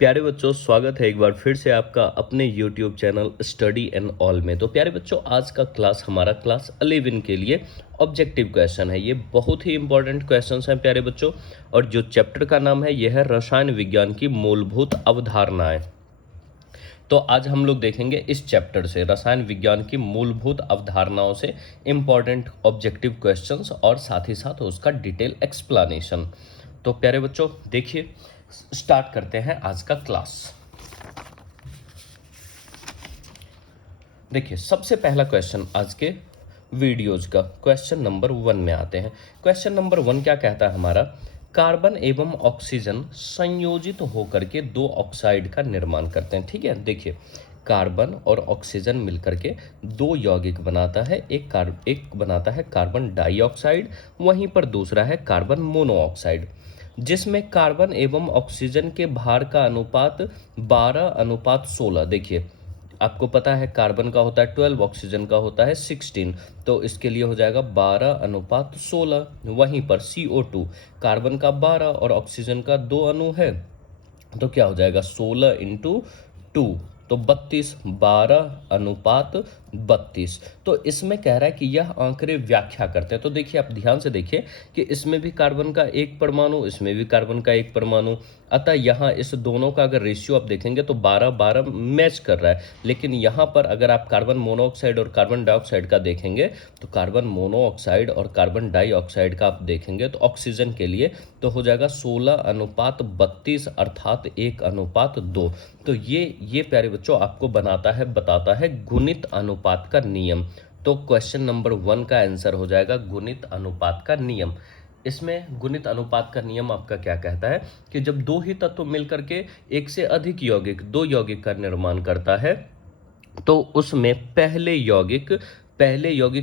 प्यारे बच्चों, स्वागत है एक बार फिर से आपका अपने YouTube channel study and all में। तो प्यारे बच्चों, आज का क्लास हमारा क्लास 11 के लिए ऑब्जेक्टिव क्वेश्चन है। ये बहुत ही इंपॉर्टेंट क्वेश्चंस हैं प्यारे बच्चों। और जो चैप्टर का नाम है यह है रसायन विज्ञान की मूलभूत अवधारणाएं। तो आज हम लोग देखेंगे इस चैप्टर से रसायन विज्ञान की मूलभूत अवधारणाओं से इंपॉर्टेंट ऑब्जेक्टिव क्वेश्चंस और साथ ही साथ उसका डिटेल एक्सप्लेनेशन। तो प्यारे बच्चों देखिए, स्टार्ट करते हैं आज का क्लास। देखिए, सबसे पहला क्वेश्चन आज के वीडियोज का क्वेश्चन नंबर 1 में आते हैं। क्वेश्चन नंबर 1 क्या कहता है हमारा? कार्बन एवं ऑक्सीजन संयोजित होकर के दो ऑक्साइड का निर्माण करते हैं। ठीक है, देखिए, कार्बन और ऑक्सीजन मिलकर के दो यौगिक बनाता है। एक बनाता है कार्बन डाइऑक्साइड, वहीं पर दूसरा है कार्बन मोनोऑक्साइड, जिसमें कार्बन एवं ऑक्सीजन के भार का अनुपात 12:16। देखिए, आपको पता है कार्बन का होता है 12, ऑक्सीजन का होता है 16, तो इसके लिए हो जाएगा 12:16। वहीं पर CO2, कार्बन का 12 और ऑक्सीजन का 2 अणु है, तो क्या हो जाएगा 16 × 2, तो 32, 12:32। तो इसमें कह रहा है कि यह आंकड़े व्याख्या करते हैं। तो देखिए, आप ध्यान से देखिए कि इसमें भी कार्बन का एक परमाणु, इसमें भी कार्बन का एक परमाणु, अतः यहाँ इस दोनों का अगर रेशियो आप देखेंगे तो 12-12 मैच कर रहा है। लेकिन यहाँ पर अगर आप कार्बन मोनोऑक्साइड और कार्बन डाइऑक्साइड का देखेंगे तो कार्बन मोनोऑक्साइड और कार्बन डाइऑक्साइड का आप देखेंगे तो ऑक्सीजन के लिए तो हो जाएगा 16:32, अर्थात 1:2। तो ये प्यारे बच्चों आपको बताता है गुणित अनुपात का नियम। तो क्वेश्चन नंबर 1 का आंसर हो जाएगा गुणित अनुपात का नियम। इसमें गुणित अनुपात का नियम आपका क्या कहता है कि जब दो ही तत्व मिलकर के एक से अधिक यौगिक, दो यौगिक का निर्माण करता है, तो उसमें पहले यौगिक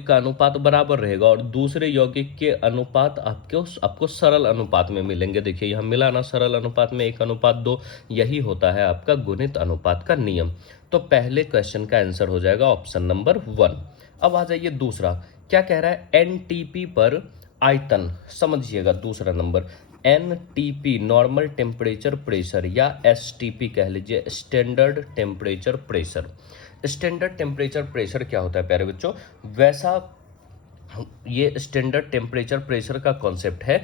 का अनुपात बराबर रहेगा और दूसरे यौगिक के अनुपात आपको सरल अनुपात में मिलेंगे। देखिए, यहाँ मिला ना, सरल अनुपात में 1:2। यही होता है आपका गुणित अनुपात का नियम। तो पहले क्वेश्चन का आंसर हो जाएगा ऑप्शन नंबर 1। अब आ जाइए दूसरा, क्या कह रहा है? एनटीपी पर आयतन। समझिएगा दूसरा number, NTP normal temperature pressure, या एसटीपी कह लीजिए, standard temperature pressure. Standard temperature pressure क्या होता है प्यारे बच्चों? वैसा ये स्टैंडर्ड टेम्परेचर प्रेशर का कॉन्सेप्ट है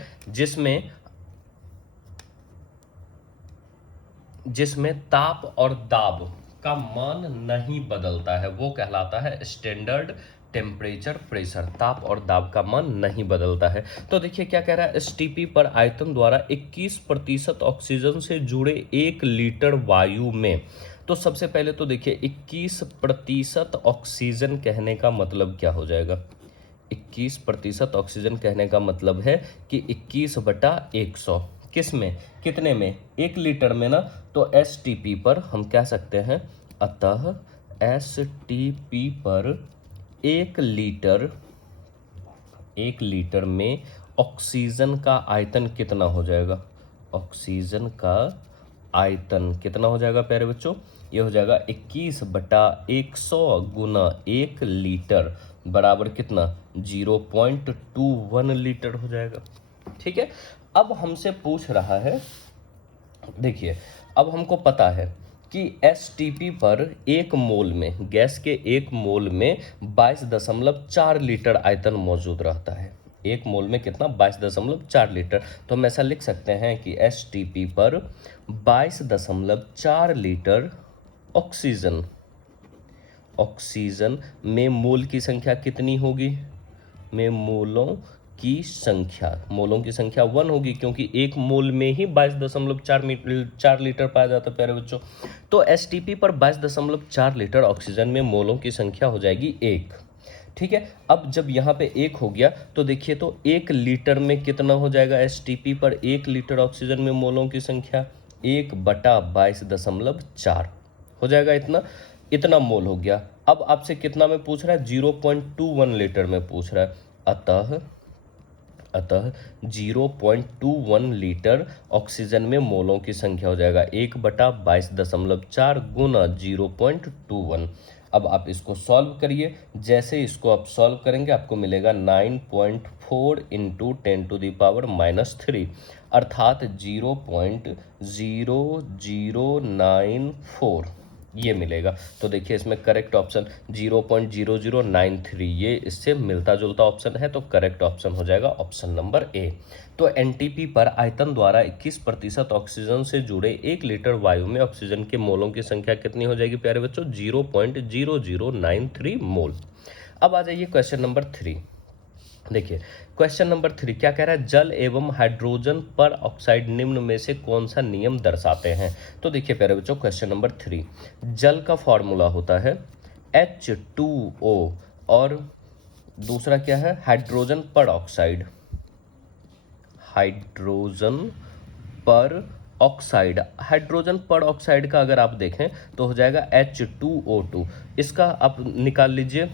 जिसमें ताप और दाब का मान नहीं बदलता है, वो कहलाता है स्टैंडर्ड टेम्परेचर प्रेशर। ताप और दाब का मान नहीं बदलता है। तो देखिए क्या कह रहा है, एसटीपी पर आयतन द्वारा 21% ऑक्सीजन से जुड़े 1 लीटर वायु में। तो सबसे पहले तो देखिए, 21% ऑक्सीजन कहने का मतलब क्या हो जाएगा? 21% ऑक्सीजन कहने का मतलब है कि 21/100 किस में, कितने में? 1 लीटर में ना। तो एसटीपी पर हम कह सकते हैं, अतः एसटीपी पर 1 लीटर में ऑक्सीजन का आयतन कितना हो जाएगा? ऑक्सीजन का आयतन कितना हो जाएगा प्यारे बच्चों? ये हो जाएगा 21/100 गुना 1 लीटर बराबर कितना? 0.21 लीटर हो जाएगा। ठीक है, अब हमसे पूछ रहा है, देखिए, अब हमको पता है कि एसटीपी पर 1 मोल में, गैस के 1 मोल में 22.4 लीटर आयतन मौजूद रहता है। 1 मोल में कितना? 22.4 लीटर। तो हम ऐसा लिख सकते हैं कि एसटीपी पर 22.4 लीटर ऑक्सीजन में मोल की संख्या कितनी होगी? में मोलों की संख्या 1 होगी, क्योंकि 1 मोल में ही 22.4 लीटर पाया जाता है प्यारे बच्चों। तो एसटीपी पर 22.4 लीटर ऑक्सीजन में मोलों की संख्या हो जाएगी 1। ठीक है, अब जब यहाँ पे 1 हो गया तो देखिए, तो 1 लीटर में कितना हो जाएगा? एसटीपी पर 1 लीटर ऑक्सीजन में मोलों की संख्या 1/22.4 हो जाएगा। इतना मोल हो गया। अब आपसे कितना में पूछ रहा है? 0.21 लीटर में पूछ रहा है। अतः 0.21 लीटर ऑक्सीजन में मोलों की संख्या हो जाएगा 1/22.4 गुना 0.21। अब आप इसको सॉल्व करिए। जैसे इसको आप सॉल्व करेंगे आपको मिलेगा 9.4 इंटू 10⁻³ अर्थात 0.0094 ये मिलेगा। तो देखिए इसमें करेक्ट ऑप्शन 0.0093 ये इससे मिलता जुलता ऑप्शन है, तो करेक्ट ऑप्शन हो जाएगा ऑप्शन नंबर ए। तो एनटीपी पर आयतन द्वारा 21% ऑक्सीजन से जुड़े 1 लीटर वायु में ऑक्सीजन के मोलों की संख्या कितनी हो जाएगी प्यारे बच्चों? 0.0093 मोल। अब आ जाइए क्वेश्चन नंबर 3। देखिए क्वेश्चन नंबर 3 क्या कह रहा है? जल एवं हाइड्रोजन पर ऑक्साइड निम्न में से कौन सा नियम दर्शाते हैं? तो देखिए प्यारे बच्चों क्वेश्चन नंबर 3, जल का फॉर्मूला होता है H2O और दूसरा क्या है? हाइड्रोजन पर ऑक्साइड, हाइड्रोजन पर ऑक्साइड। हाइड्रोजन पर ऑक्साइड का अगर आप देखें तो हो जाएगा H2O2। इसका आप निकाल लीजिए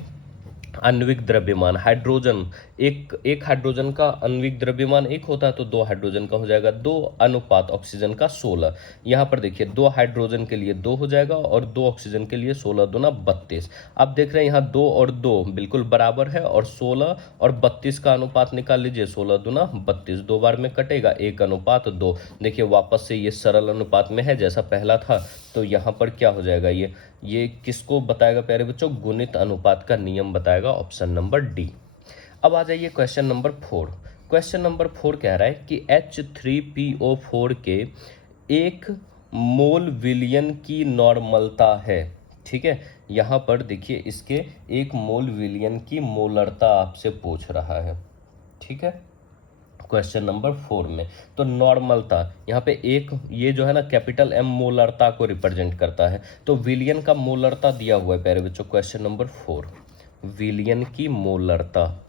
आणविक द्रव्यमान। हाइड्रोजन एक हाइड्रोजन का आणविक द्रव्यमान 1 होता है, तो 2 हाइड्रोजन का हो जाएगा 2 अनुपात ऑक्सीजन का 16। यहाँ पर देखिए 2 हाइड्रोजन के लिए 2 हो जाएगा और 2 ऑक्सीजन के लिए 16 दूना 32। आप देख रहे हैं यहाँ 2 और 2 बिल्कुल बराबर है और 16 और 32 का अनुपात निकाल लीजिए। 16 दूना 32, 2 बार में कटेगा 1:2। देखिए वापस से ये सरल अनुपात में है जैसा पहला था। तो यहाँ पर क्या हो जाएगा? ये किसको बताएगा प्यारे बच्चों? गुणित अनुपात का नियम बताएगा, ऑप्शन नंबर डी। अब आ जाइए क्वेश्चन नंबर 4। क्वेश्चन नंबर 4 कह रहा है कि H3PO4 के 1 मोल विलयन की नॉर्मलता है। ठीक है, यहाँ पर देखिए इसके 1 मोल विलयन की मोलरता आपसे पूछ रहा है। ठीक है, क्वेश्चन नंबर 4 में तो नॉर्मलता यहाँ पे एक ये जो है ना कैपिटल M मोलरता को रिप्रेजेंट करता है। तो विलियन का मोलरता दिया हुआ है प्यारे बच्चों क्वेश्चन नंबर 4। विलियन की मोलरता,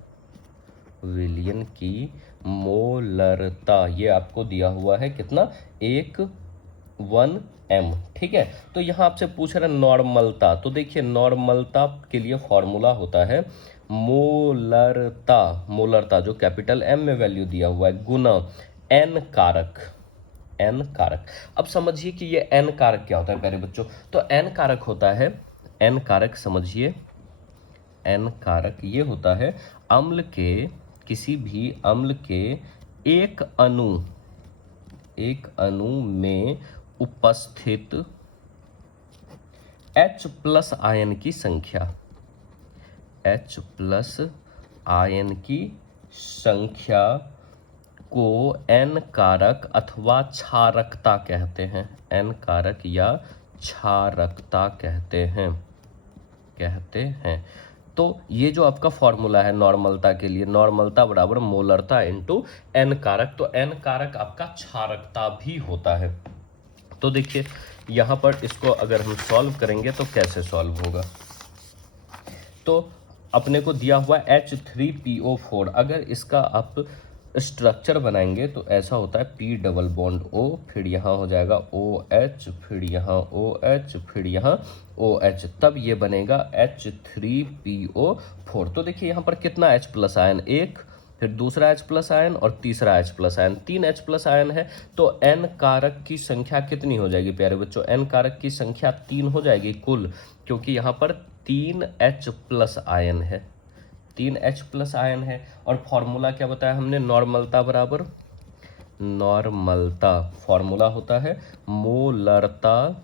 विलियन की मोलरता ये आपको दिया हुआ है कितना? 1 ठीक है। तो यहाँ आपसे पूछ रहा है नॉर्मलता। तो देखिए नॉर्मलता के लिए फॉर्मूला होता है मोलरता, मोलरता जो कैपिटल M में वैल्यू दिया हुआ है गुना N कारक, N कारक। अब समझिए कि ये N कारक क्या होता है प्यारे बच्चों? तो N कारक होता है, N कारक समझिए, N कारक ये होता है अम्ल के, किसी भी अम्ल के एक अणु में उपस्थित H प्लस आयन की संख्या, H प्लस आयन की संख्या को N कारक अथवा क्षारकता कहते हैं। N कारक या क्षारकता कहते हैं। तो ये जो आपका फॉर्मूला है नॉर्मलता के लिए, नॉर्मलता बराबर मोलरता इनटू N कारक। तो N कारक आपका क्षारकता भी होता है। तो देखिए यहाँ पर इसको अगर हम सॉल्व करेंगे तो कैसे सॉल्व होगा? तो अपने को दिया हुआ H3PO4, अगर इसका आप स्ट्रक्चर बनाएंगे तो ऐसा होता है P डबल बॉन्ड O, फिर यहाँ हो जाएगा OH, फिर यहाँ OH, फिर यहाँ OH, तब ये बनेगा H3PO4। तो देखिए यहाँ पर कितना H प्लस आयन? 1, फिर दूसरा H प्लस आयन और तीसरा H plus ion, 3 H plus ion है। तो N कारक की संख्या कितनी हो जाएगी प्यारे बच्चों? N कारक की संख्या 3 हो जाएगी कुल, क्योंकि यहाँ पर 3 H प्लस आयन है, 3 H प्लस आयन है। और फॉर्मूला क्या बताया हमने? नॉर्मलता बराबर, नॉर्मलता फॉर्मूला होता है मोलरता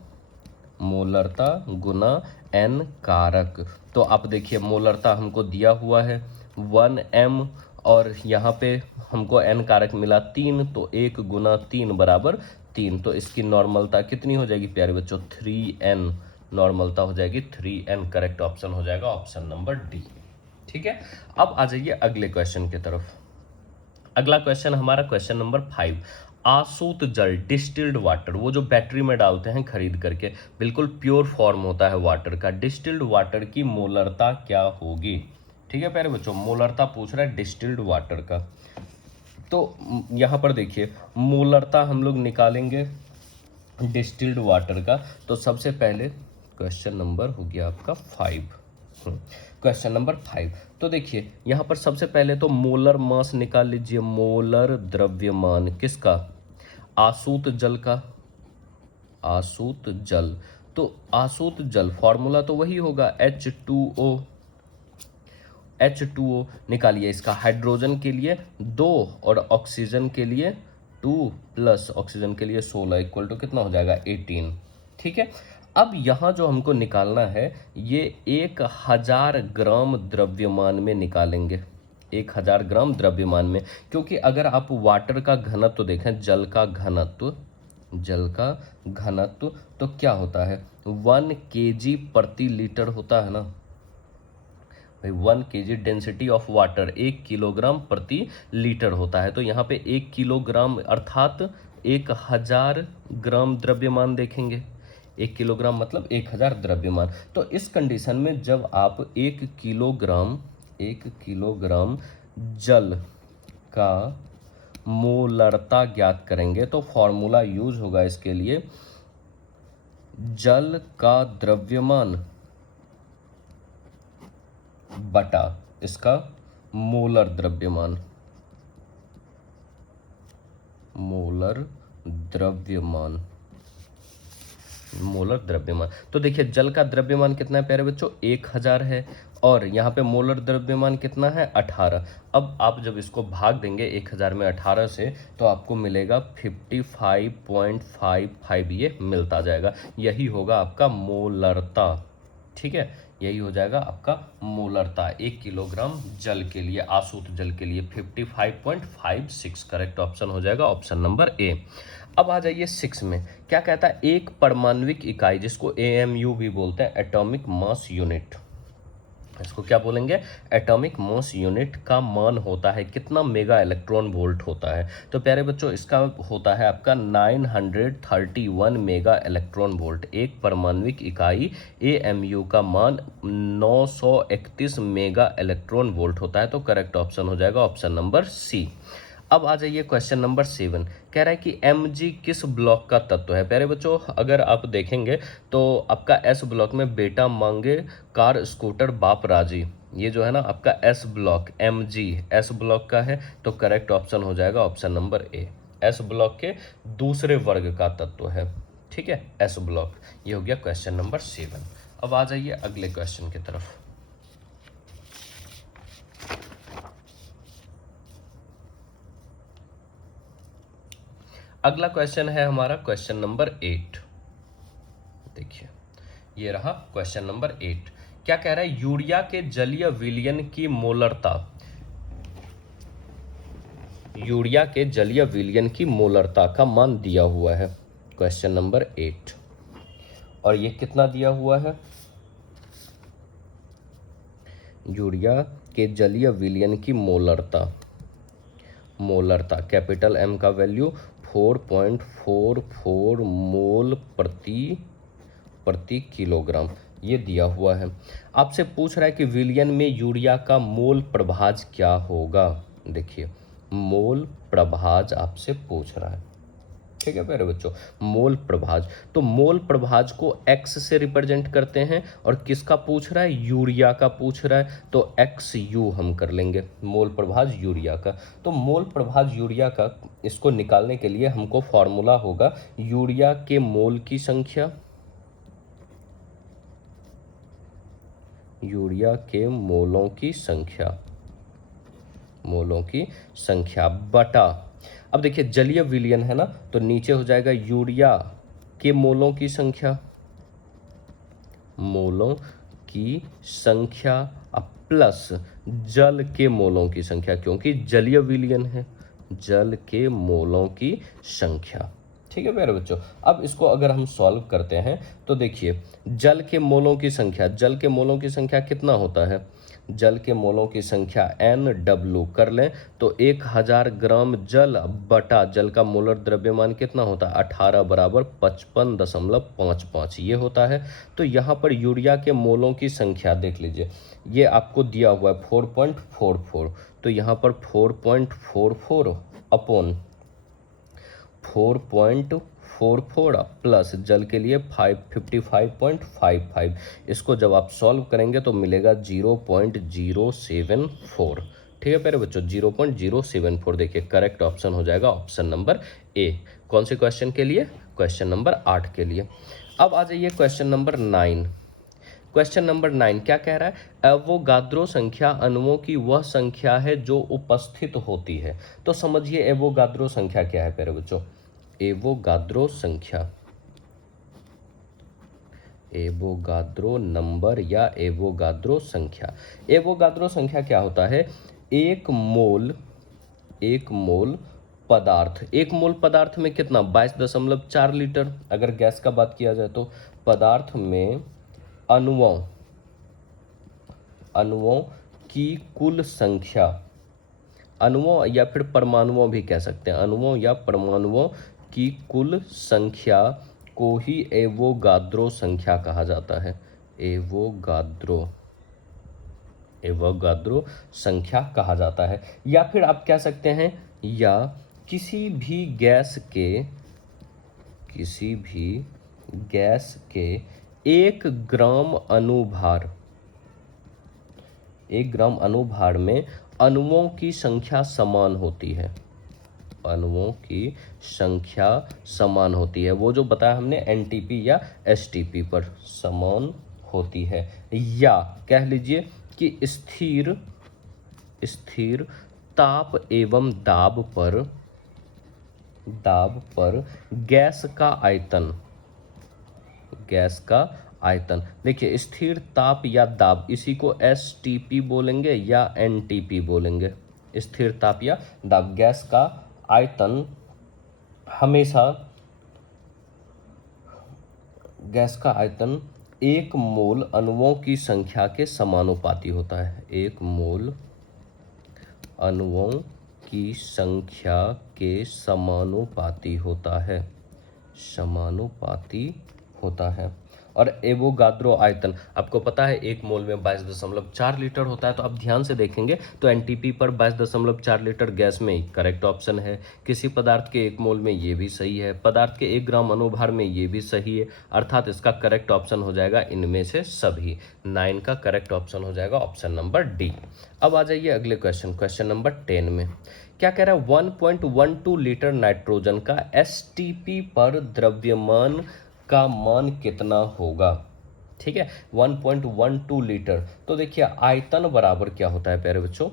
गुना N कारक। तो आप देखिए मोलरता हमको दिया हुआ है 1M और यहाँ पे हमको N कारक मिला 3, तो 1 गुना 3 बराबर 3। तो इसकी नॉर्मलता कितनी हो जाएगी प्यारे बच्चों? 3N, नॉर्मलता हो जाएगी 3N। करेक्ट ऑप्शन हो जाएगा ऑप्शन नंबर डी। ठीक है, अब आ जाइए अगले क्वेश्चन की तरफ। अगला क्वेश्चन हमारा क्वेश्चन नंबर 5। आसूत जल, डिस्टिल्ड वाटर, वो जो बैटरी में डालते हैं खरीद करके, बिल्कुल प्योर फॉर्म होता है वाटर का। डिस्टिल्ड वाटर की मोलरता क्या होगी? ठीक है प्यारे बच्चों, मोलरता पूछ रहा है डिस्टिल्ड वाटर का। तो यहाँ पर देखिए मोलरता हम लोग निकालेंगे डिस्टिल्ड वाटर का। तो सबसे पहले क्वेश्चन नंबर हो गया आपका 5, क्वेश्चन नंबर 5। तो देखिए यहाँ पर सबसे पहले तो मोलर मास निकाल लीजिए, मोलर द्रव्यमान किसका? आसूत जल का, आसूत जल। तो आसुत जल फॉर्मूला तो वही होगा H2O। H2O निकालिए, इसका हाइड्रोजन के लिए 2 और ऑक्सीजन के लिए 2 प्लस ऑक्सीजन के लिए 16 इक्वल टू कितना हो जाएगा 18। ठीक है, अब यहाँ जो हमको निकालना है ये 1000 ग्राम द्रव्यमान में निकालेंगे, 1000 ग्राम द्रव्यमान में, क्योंकि अगर आप वाटर का घनत्व देखें, जल का घनत्व तो क्या होता है 1 kg प्रति लीटर होता है ना भाई, 1 kg density of water 1 kilogram प्रति लीटर होता है। तो यहाँ पे 1 किलोग्राम अर्थात 1000 ग्राम द्रव्यमान देखेंगे, 1 किलोग्राम मतलब 1000 द्रव्यमान। तो इस कंडीशन में जब आप 1 किलोग्राम जल का मोलरता ज्ञात करेंगे तो फॉर्मूला यूज होगा इसके लिए, जल का द्रव्यमान बटा इसका मोलर द्रव्यमान, मोलर द्रव्यमान। तो देखिए जल का द्रव्यमान कितना है प्यारे बच्चों 1000 है, और यहाँ पे मोलर द्रव्यमान कितना है 18। अब आप जब इसको भाग देंगे 1000 में 18 से तो आपको मिलेगा 55.55, ये मिलता जाएगा, यही होगा आपका मोलरता। ठीक है, यही हो जाएगा आपका मोलरता 1 किलोग्राम जल के लिए, आसुत जल के लिए 55.56 करेक्ट ऑप्शन हो जाएगा ऑप्शन नंबर ए। अब आ जाइए 6 में, क्या कहता है एक परमाणविक इकाई जिसको AMU भी बोलते हैं, एटॉमिक मास यूनिट, इसको क्या बोलेंगे एटॉमिक मास यूनिट का मान होता है कितना मेगा इलेक्ट्रॉन वोल्ट होता है। तो प्यारे बच्चों इसका होता है आपका 931 मेगा इलेक्ट्रॉन वोल्ट, एक परमाणविक इकाई AMU का मान 931 मेगा इलेक्ट्रॉन वोल्ट होता है। तो करेक्ट ऑप्शन हो जाएगा ऑप्शन नंबर सी। अब आ जाइए क्वेश्चन नंबर 7, कह रहा है कि Mg किस ब्लॉक का तत्व है। प्यारे बच्चों अगर आप देखेंगे तो आपका S ब्लॉक में बेटा मांगे कार स्कूटर बाप राजी, ये जो है ना आपका S block Mg S block का है। तो करेक्ट ऑप्शन हो जाएगा option number A, S block के दूसरे वर्ग का तत्व है। ठीक है, S ब्लॉक, ये हो गया क्वेश्चन नंबर 7। अब आ जाइए अगले क्वेश्चन की तरफ। अगला क्वेश्चन है हमारा क्वेश्चन नंबर 8। देखिए ये रहा क्वेश्चन नंबर 8, क्या कह रहा है यूरिया के जलीय विलयन की मोलरता, यूरिया के जलीय विलयन की मोलरता का मान दिया हुआ है क्वेश्चन नंबर 8, और ये कितना दिया हुआ है, यूरिया के जलीय विलयन की मोलरता कैपिटल M का वैल्यू 4.44 मोल प्रति किलोग्राम, ये दिया हुआ है। आपसे पूछ रहा है कि विलयन में यूरिया का मोल प्रभाज क्या होगा। देखिए मोल प्रभाज आपसे पूछ रहा है, ठीक है प्यारे बच्चों, मोल प्रभाज। तो मोल प्रभाज को x से रिप्रेजेंट करते हैं, और किसका पूछ रहा है यूरिया का पूछ रहा है, तो XU हम कर लेंगे मोल प्रभाज यूरिया का। तो मोल प्रभाज यूरिया का इसको निकालने के लिए हमको फॉर्मूला होगा यूरिया के मोल की संख्या, यूरिया के मोलों की संख्या बटा, अब देखिए जलीय विलयन है ना, तो नीचे हो जाएगा यूरिया के मोलों की संख्या प्लस जल के मोलों की संख्या, क्योंकि जलीय विलयन है, जल के मोलों की संख्या। ठीक है प्यारे बच्चों, अब इसको अगर हम सॉल्व करते हैं तो देखिए जल के मोलों की संख्या कितना होता है, जल के मोलों की संख्या NW कर लें तो 1000 ग्राम जल बटा जल का मोलर द्रव्यमान कितना होता है 18 बराबर 55.55 ये होता है। तो यहाँ पर यूरिया के मोलों की संख्या देख लीजिए, ये आपको दिया हुआ है 4.44, तो यहाँ पर 4.44 अपॉन 4.44 प्लस जल के लिए 55.55, इसको जब आप सॉल्व करेंगे तो मिलेगा 0.074। ठीक है प्यारे बच्चों 0.074, देखिए करेक्ट ऑप्शन हो जाएगा ऑप्शन नंबर ए, कौन से क्वेश्चन के लिए? क्वेश्चन नंबर 8 के लिए। अब आ जाइए क्वेश्चन नंबर 9। क्वेश्चन नंबर 9 क्या कह रहा है? एवोगाद्रो संख्या अणुओं की वह संख्या है जो उपस्थित होती है। तो समझिए एवोगाद्रो संख्या क्या है प्यारे बच्चों। एवोगाद्रो संख्या, एवोगाद्रो नंबर या एवोगाद्रो संख्या। एवोगाद्रो संख्या क्या होता है? एक मोल पदार्थ, एक मोल पदार्थ में कितना? 22.4 लीटर। अगर गैस का बात किया जाए तो पदार्थ में अणुओं की कुल संख्या, अणुओं या फिर परमाणुओं भी कह सकते हैं, अणुओं या परमाणुओं की कुल संख्या को ही एवोगाद्रो संख्या कहा जाता है। एवोगाद्रो संख्या कहा जाता है। या फिर आप कह सकते हैं या किसी भी गैस के 1 ग्राम अणुभार में अणुओं की संख्या समान होती है। अणुओं की संख्या समान होती है, वो जो बताया हमने एनटीपी या एसटीपी पर समान होती है। या कह लीजिए कि स्थिर ताप एवं दाब पर गैस का आयतन, देखिए स्थिर ताप या दाब, इसी को एसटीपी बोलेंगे या एनटीपी बोलेंगे। स्थिर ताप या दाब, गैस का आयतन हमेशा, गैस का आयतन 1 मोल अणुओं की संख्या के समानुपाती होता है। 1 मोल अणुओं की संख्या के समानुपाती होता है। और एवोगाद्रो आयतन आपको पता है 1 मोल में 22.4 लीटर होता है। तो आप ध्यान से देखेंगे तो एनटीपी पर 22.4 लीटर गैस में करेक्ट ऑप्शन है। किसी पदार्थ के 1 मोल में ये भी सही है, पदार्थ के 1 ग्राम अणुभार में ये भी सही है, अर्थात इसका करेक्ट ऑप्शन हो जाएगा इनमें से सभी। 9 का करेक्ट ऑप्शन हो जाएगा ऑप्शन नंबर डी। अब आ जाइए अगले क्वेश्चन नंबर 10 में क्या कह रहा है? 1.12 लीटर नाइट्रोजन का एसटीपी पर द्रव्यमान का मान कितना होगा? ठीक है, 1.12 लीटर। तो देखिए आयतन बराबर क्या होता है प्यारे बच्चों?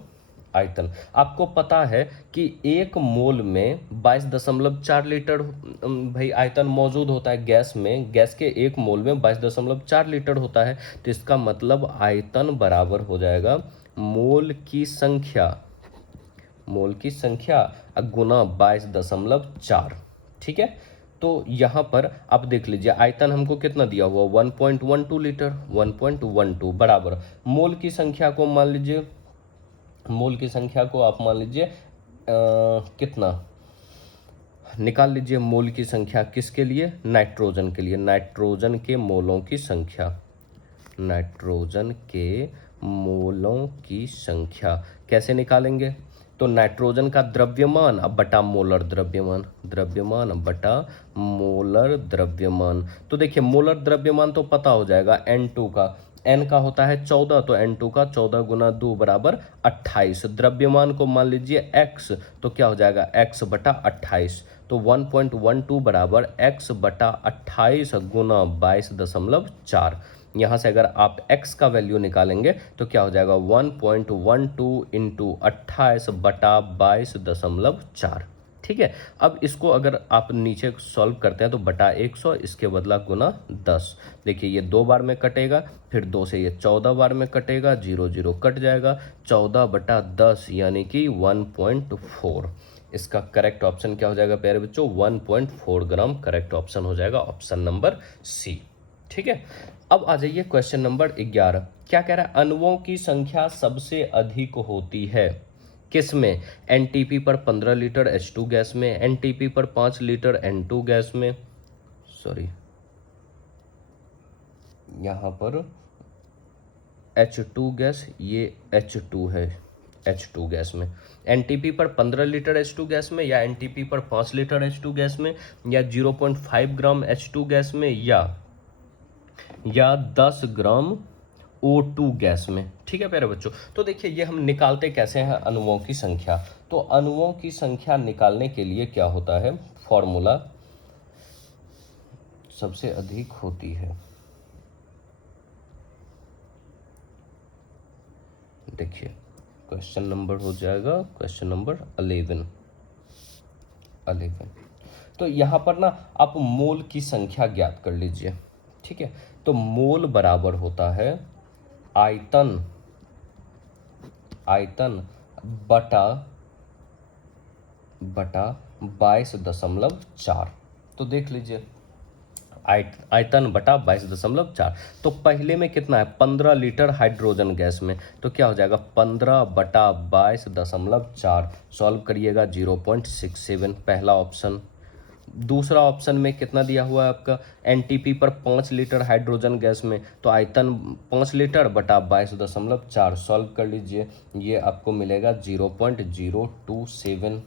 आयतन आपको पता है कि 1 मोल में 22.4 लीटर भाई आयतन मौजूद होता है गैस में। गैस के 1 मोल में 22.4 लीटर होता है। तो इसका मतलब आयतन बराबर हो जाएगा मोल की संख्या गुना 22.4। ठीक है, तो यहाँ पर आप देख लीजिए आयतन हमको कितना दिया हुआ 1.12 लीटर। 1.12 बराबर मोल की संख्या को मान लीजिए, आप मान लीजिए कितना निकाल लीजिए। मोल की संख्या किसके लिए? नाइट्रोजन के लिए। नाइट्रोजन के मोलों की संख्या कैसे निकालेंगे? तो नाइट्रोजन का द्रव्यमान अब बटा मोलर द्रव्यमान, तो देखिए मोलर द्रव्यमान तो पता हो जाएगा N2 का, N का होता है 14, तो N2 का 14 गुना 2 बराबर 28। द्रव्यमान को मान लीजिए X, तो क्या हो जाएगा X बटा 28। तो 1.12 बराबर X बटा 28 गुना 22.4। यहाँ से अगर आप x का वैल्यू निकालेंगे तो क्या हो जाएगा 1.12 इंटू 28 बटा 22.4। ठीक है, अब इसको अगर आप नीचे सॉल्व करते हैं तो बटा 100, इसके बदला गुना 10। देखिए ये 2 बार में कटेगा, फिर 2 से ये 14 बार में कटेगा, 0 0 कट जाएगा, 14 बटा 10 यानी कि 1.4। इसका करेक्ट ऑप्शन क्या हो जाएगा प्यारे बच्चों? 1.4 ग्राम करेक्ट ऑप्शन हो जाएगा ऑप्शन नंबर सी। ठीक है, अब आ जाइए क्वेश्चन नंबर 11। क्या कह रहा है? अणुओं की संख्या सबसे अधिक होती है किस में? एनटीपी पर 15 लीटर H2 गैस में, एनटीपी पर 5 लीटर N2 गैस में, सॉरी यहां पर H2 गैस, ये H2 है, H2 गैस में। एनटीपी पर 15 लीटर H2 गैस में, या एनटीपी पर 5 लीटर H2 गैस में, या 0.5 ग्राम H2 गैस में, या 10 ग्राम O2 गैस में। ठीक है प्यारे बच्चों, तो देखिए ये हम निकालते कैसे हैं अणुओं की संख्या। तो अणुओं की संख्या निकालने के लिए क्या होता है? फॉर्मूला सबसे अधिक होती है। देखिए क्वेश्चन नंबर हो जाएगा क्वेश्चन नंबर 11। तो यहाँ पर ना आप मोल की संख्या ज्ञात कर लीजिए। ठीक है, तो मोल बराबर होता है आयतन बटा 22.4। तो देख लीजिए आयतन बटा 22.4। तो पहले में कितना है 15 लीटर हाइड्रोजन गैस में, तो क्या हो जाएगा 15 बटा 22.4। सॉल्व करिएगा 0.67 पहला ऑप्शन। दूसरा ऑप्शन में कितना दिया हुआ है आपका एनटीपी पर 5 लीटर हाइड्रोजन गैस में, तो आयतन 5 लीटर बटा 22.4। सॉल्व कर लीजिए, ये आपको मिलेगा 0.023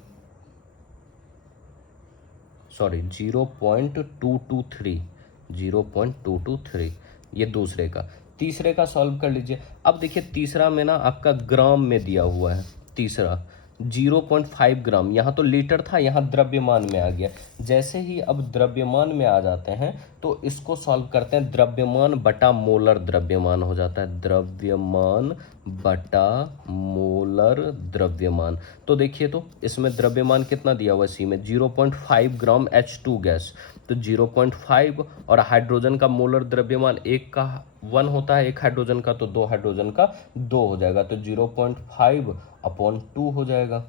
0.223 ये दूसरे का। तीसरे का सॉल्व कर लीजिए। अब देखिए तीसरा में ना आपका ग्राम में दिया हुआ है। तीसरा 0.5 ग्राम, यहाँ तो लीटर था, यहाँ द्रव्यमान में आ गया। जैसे ही अब द्रव्यमान में आ जाते हैं तो इसको सॉल्व करते हैं, द्रव्यमान बटा मोलर द्रव्यमान हो जाता है, द्रव्यमान बटा मोलर द्रव्यमान। तो देखिए तो इसमें द्रव्यमान कितना दिया हुआ है सी में 0.5 ग्राम H2 गैस, तो 0.5 और हाइड्रोजन का मोलर द्रव्यमान एक का 1 होता है, एक हाइड्रोजन का, तो 2 हाइड्रोजन का 2 हो जाएगा, तो 0.5/2 हो जाएगा।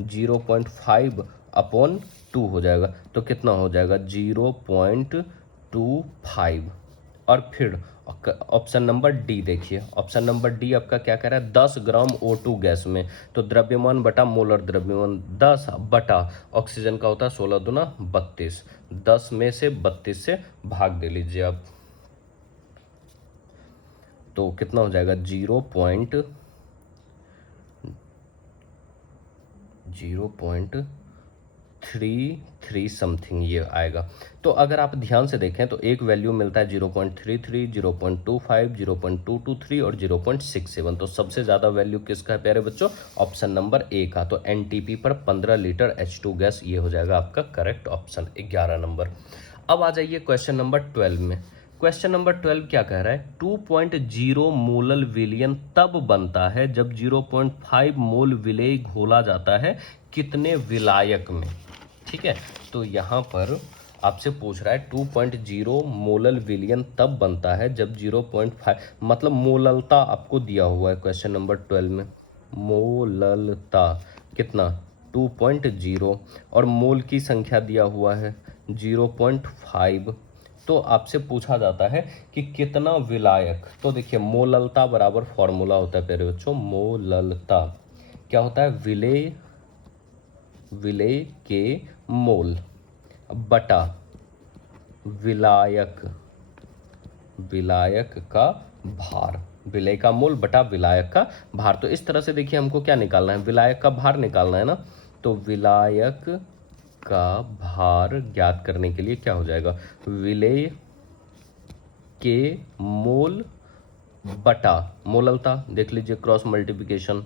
0.5/2 हो जाएगा, तो कितना हो जाएगा 0.25। और फिर ऑप्शन नंबर डी देखिए, ऑप्शन नंबर डी आपका क्या कह रहा है 10 ग्राम O2 गैस में, तो द्रव्यमान बटा मोलर द्रव्यमान 10 बटा ऑक्सीजन का होता है 16 दूना 32, 10 में से 32 से भाग दे लीजिए आप, तो कितना हो जाएगा 0.33 समथिंग ये आएगा। तो अगर आप ध्यान से देखें तो एक वैल्यू मिलता है 0.33, 0.25, 0.223 और 0.67। तो सबसे ज़्यादा वैल्यू किसका है प्यारे बच्चों, ऑप्शन नंबर ए का। तो एनटीपी पर 15 लीटर H2 गैस, ये हो जाएगा आपका करेक्ट ऑप्शन 11 नंबर। अब आ जाइए क्वेश्चन नंबर 12 में। क्वेश्चन नंबर 12 क्या कह रहा है 2.0 मोलल विलयन तब बनता है जब 0.5 मोल विलेय घोला जाता है कितने विलायक में। ठीक है, तो यहाँ पर आपसे पूछ रहा है 2.0 मोलल विलयन तब बनता है जब 0.5 मतलब मोललता आपको दिया हुआ है क्वेश्चन नंबर 12 में, मोललता कितना 2.0 और मोल की संख्या दिया हुआ है 0.5। तो आपसे पूछा जाता है कि कितना विलायक। तो देखिए मोललता बराबर फॉर्मूला होता है प्यारे बच्चों, मोललता क्या होता है विलेय के मोल बटा विलायक का भार, विलेय का मोल बटा विलायक का भार। तो इस तरह से देखिए हमको क्या निकालना है, विलायक का भार निकालना है ना, तो विलायक का भार ज्ञात करने के लिए क्या हो जाएगा विलेय के मोल बटा मोललता, देख लीजिए क्रॉस मल्टीप्लिकेशन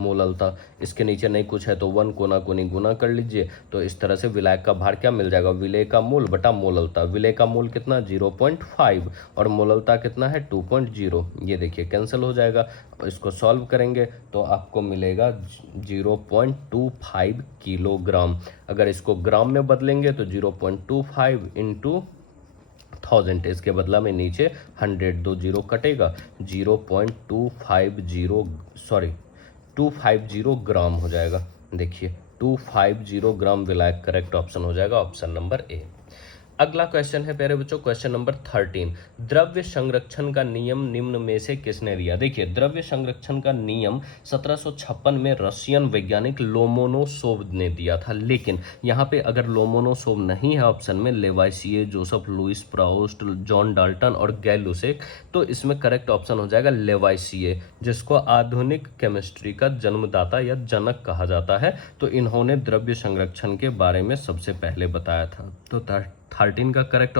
मोललता, इसके नीचे नहीं कुछ है तो 1 कोना कोनी गुना कर लीजिए। तो इस तरह से विलायक का भार क्या मिल जाएगा विलेय का मोल बटा मोललता। विलेय का मोल कितना 0.5 और मोललता कितना है 2.0, ये देखिए कैंसिल हो जाएगा। इसको सॉल्व करेंगे तो आपको मिलेगा 0.25 किलोग्राम। अगर इसको ग्राम में बदलेंगे तो 0.25 इंटू 1000, इसके बदला में नीचे 100, 2 जीरो कटेगा, 250 ग्राम हो जाएगा। देखिए 250 ग्राम विलायक करेक्ट ऑप्शन हो जाएगा ऑप्शन नंबर ए। अगला क्वेश्चन है प्यारे बच्चों क्वेश्चन नंबर 13, द्रव्य संरक्षण का नियम निम्न में से किसने दिया। देखिए द्रव्य संरक्षण का नियम 1756 में रशियन वैज्ञानिक लोमोनोसोव ने दिया था, लेकिन यहाँ पे अगर लोमोनोसोव नहीं है ऑप्शन में, Lavoisier, Joseph Louis Proust, John Dalton और गै लुसेक, तो इसमें करेक्ट ऑप्शन हो जाएगा लेवाइसिए, जिसको आधुनिक केमिस्ट्री का जन्मदाता या जनक कहा जाता है। तो इन्होंने द्रव्य संरक्षण के बारे में सबसे पहले बताया था। तो 13 का करेक्ट